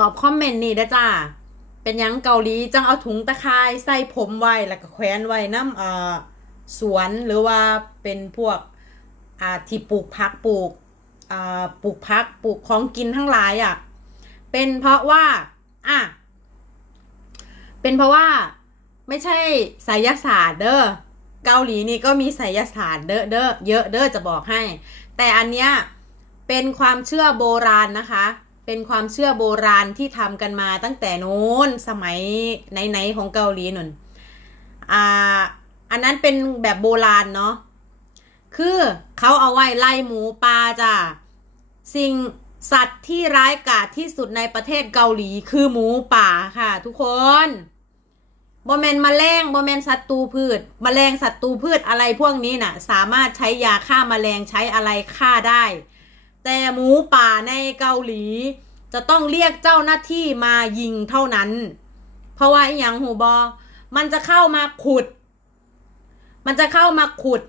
ตอบคอมเมนต์นี่เด้จ้าเป็นยังเกาหลีจังเอาถุงตะข่ายใส่ผมไว้แล้วก็แขวนไว้น้ำเอ่อสวนหรือว่าเป็นพวกอ่าที่ปลูกพักปลูกอ่าปลูกพักปลูกของกินทั้งหลายอะเป็นเพราะว่าอะเป็นเพราะว่าไม่ใช่ไสยศาสตร์เด้อเกาหลีนี่ก็มีไสยศาสตร์เด้อเด้อเยอะเด้อจะบอกให้ แต่อันเนี้ยเป็นความเชื่อโบราณนะคะ เป็นความเชื่อโบราณที่ทำกันมาตั้งแต่นู้นสมัยไหนๆของเกาหลีนุ่นอ่าอันนั้นเป็นแบบโบราณเนาะคือเขาเอาไว้ไล่หมูปลาจ้ะสิ่งสัตว์ที่ร้ายกาจที่สุดในประเทศเกาหลีคือหมูป่าค่ะ ทุกคนบอแมนแมลงบอแมนศัตรูพืชมแมลงศัตรูพืชอะไรพวกนี้น่ะ สามารถใช้ยาฆ่าแมลงใช้อะไรฆ่าได้ แต่หมูป่าในเกาหลี จะต้องเรียกเจ้าหน้าที่มายิงเท่านั้น เพราะว่าอย่างหูบอ มันจะเข้ามาขุด มันจะเข้ามาขุด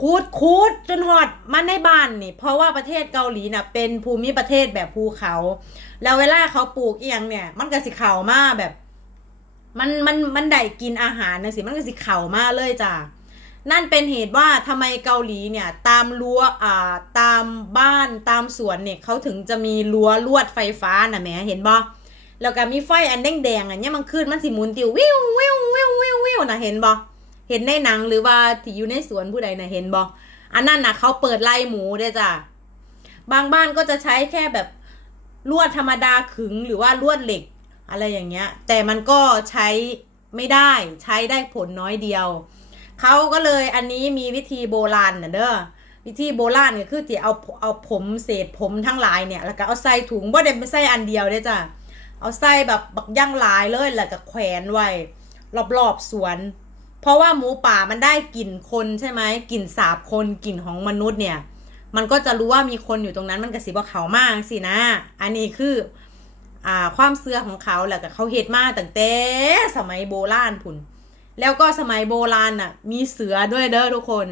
ขุดขุดจนหอดมันในบ้านนี่ เพราะว่าประเทศเกาหลีน่ะ เป็นภูมิประเทศแบบภูเขา แล้วเวลาเขาปลูกเอียงเนี่ย มันก็สิเข่ามาแบบ มันมันมันได้กินอาหารนะสิมันก็สิเข่ามาเลยจ้ะ นั่นเป็นเหตุว่าทำไมเกาหลีเนี่ยตามรั้วอ่าตามบ้านตามสวนเนี่ยเขาถึงจะมีรั้วลวดไฟฟ้าน่ะแหมเห็นบ่แล้วก็มีไฟอันแดงๆอันเนี้ยมันขึ้นมันสิมุนติววิววิววิววิววิวน่ะเห็นบ่เห็นในหนังหรือว่าที่อยู่ในสวนผู้ใดน่ะเห็นบ่อันนั้นน่ะเขาเปิดไล่หมูเด้จ้ะบางบ้านก็จะใช้แค่แบบลวดธรรมดาขึงหรือว่าลวดเหล็กอะไรอย่างเงี้ย แต่มันก็ใช้ไม่ได้ใช้ได้ผลน้อยเดียว เขาก็เลยอันนี้มีวิธีโบราณนะเด้อวิธีโบราณก็คือที่เอาเอาผมเศษผมทั้งหลายเนี่ยแล้วก็เอาใส่ถุงบ่ได้ไม่ใส่อันเดียวเด้จ้ะเอาใส่แบบบักย่างหลายเลยแล้วก็แขวนไว้รอบๆสวน เพราะว่าหมูป่ามันได้กลิ่นคนใช่ไหมกลิ่นสาบคนกลิ่นของมนุษย์เนี่ย มันก็จะรู้ว่ามีคนอยู่ตรงนั้นมันกระสิบว่าเขามากสินะ อันนี้คืออ่าความเสื่อของเขาแหละกับเขาเฮ็ดมากตั้งแต่สมัยโบราณพุ่น แล้วก็สมัยโบราณน่ะมีเสือด้วยเด้อทุกคน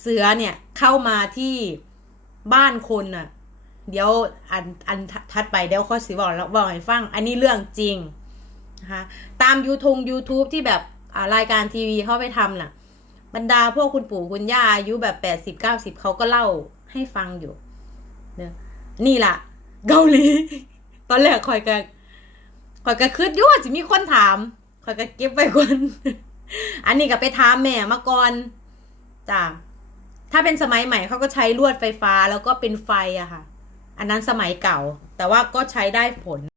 เสือเนี่ยเข้ามาที่บ้านคนน่ะ เดี๋ยวอันอันทัดไปเดี๋ยวข้อสิบอกแล้วบอกให้ฟัง อันนี้เรื่องจริงนะคะตามยูทง YouTube ที่แบบรายการทีวีเข้าไปทำน่ะ บรรดาพวกคุณปู่คุณย่าอายุแบบแปดสิบเก้าสิบเขาก็เล่าให้ฟังอยู่เนี่ยนี่ล่ะ เกาหลี ตอนแรกคอยกันคอยกันคืดยุ่จะมีคนถามคอยกันเก็บไว้ก่อน อันนี้ก็ไปถามแม่มาก่อนจ้ะถ้าเป็นสมัยใหม่เขาก็ใช้ลวดไฟฟ้าแล้วก็เป็นไฟอะค่ะ อันนั้นสมัยเก่า แต่ว่าก็ใช้ได้ผล